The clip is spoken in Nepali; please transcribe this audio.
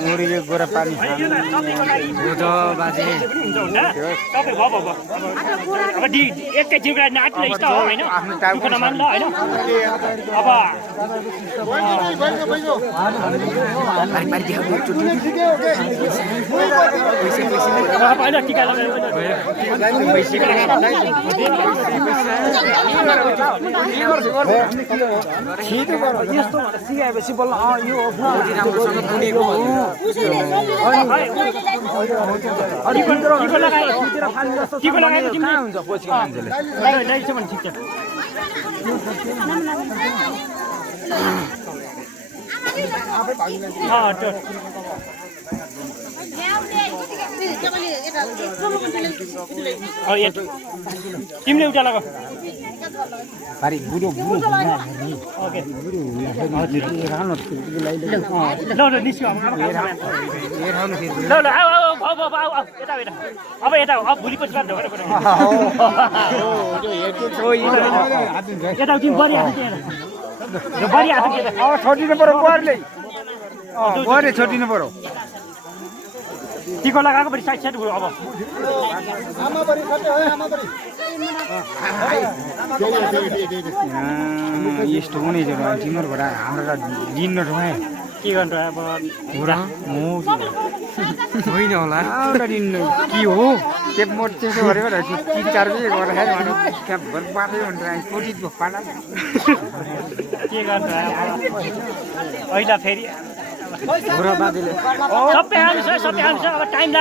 मुडीले गोरा पानी बाजे एकै जिउरा नाट्ने इष्ट हो होइन दुःख नमान्नु होइन अब होइन टिका यस्तो सिकाएपछि बल्ल यो तिमीले उता लगा भारी बुढो बुढो ओके ल ल निस्क्यो ल अब यता अब भोलि पछि बात यता तिमी बढिहाल्छ अब छोडिनु पर्यो बुहारीले बुहारी छोडिनु पर्यो टिको लगाएको पनि साइड साइड अब यस्तो हुने तिमीहरूबाट हाम्रो त दिन नठुवाए के गर्नु अब होइन होला एउटा दिन के हो त्यो म त्यसो गरेर 3-4 बजे गर्दाखेरि क्याबभर पार्दै हुन्छ कोटी पाला के गर्नु अहिले फेरि बुढा बाजेले सबै हाल्छ अब टाइम लाग्छ